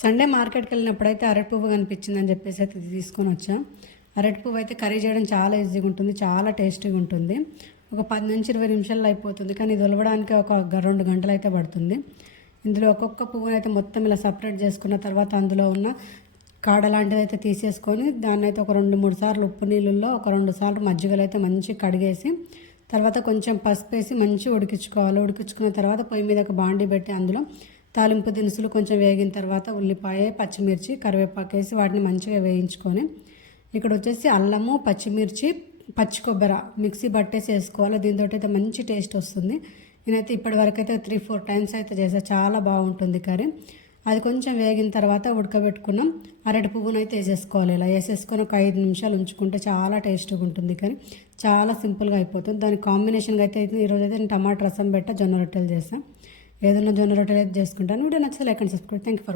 Sunday మార్కెట్కి వెళ్ళినప్పుడు అయితే అరటి పువ్వు కనిపించిందని చెప్పేసి అయితే ఇది తీసుకొని వచ్చాం. అరటి పువ్వు అయితే కర్రీ చేయడం చాలా ఈజీగా ఉంటుంది చాలా టేస్టీగా ఉంటుంది. ఒక పది నుంచి ఇరవై నిమిషాల్లో అయిపోతుంది కానీ ఇది ఉలవడానికి ఒక రెండు గంటలు అయితే పడుతుంది. ఇందులో ఒక్కొక్క పువ్వుని అయితే మొత్తం ఇలా సపరేట్ చేసుకున్న తర్వాత అందులో ఉన్న కాడ లాంటిది అయితే తీసేసుకొని దాన్ని అయితే ఒక రెండు మూడు సార్లు ఉప్పు నీళ్ళల్లో ఒక రెండు సార్లు మజ్జిగలు అయితే మంచిగా కడిగేసి తర్వాత కొంచెం పసుపు వేసి మంచిగా ఉడికించుకోవాలి. ఉడికించుకున్న తర్వాత పొయ్యి మీద ఒక బాండి పెట్టి అందులో తాలింపు దినుసులు కొంచెం వేగిన తర్వాత ఉల్లిపాయ పచ్చిమిర్చి కరివేపాకు వేసి వాటిని మంచిగా వేయించుకొని ఇక్కడ వచ్చేసి అల్లము పచ్చిమిర్చి పచ్చి కొబ్బరి మిక్సీ పట్టేసి వేసుకోవాలి. దీంతో అయితే మంచి టేస్ట్ వస్తుంది. నేనైతే ఇప్పటివరకు అయితే త్రీ ఫోర్ టైమ్స్ అయితే చేసా చాలా బాగుంటుంది కర్రీ. అది కొంచెం వేగిన తర్వాత ఉడకబెట్టుకున్నాం. అరటి పువ్వును అయితే వేసేసుకోవాలి. ఇలా వేసేసుకొని ఒక ఐదు నిమిషాలు ఉంచుకుంటే చాలా టేస్ట్గా ఉంటుంది కానీ చాలా సింపుల్గా అయిపోతుంది. దాని కాంబినేషన్గా అయితే ఈరోజు అయితే నేను టమాటా రసం పెట్ట జొన్న రొట్టెలు చేస్తాను ఏదైనా జొన్న రొట్టెలు అయితే చేసుకుంటాను. వీడియో నచ్చితే like and subscribe. Thank you for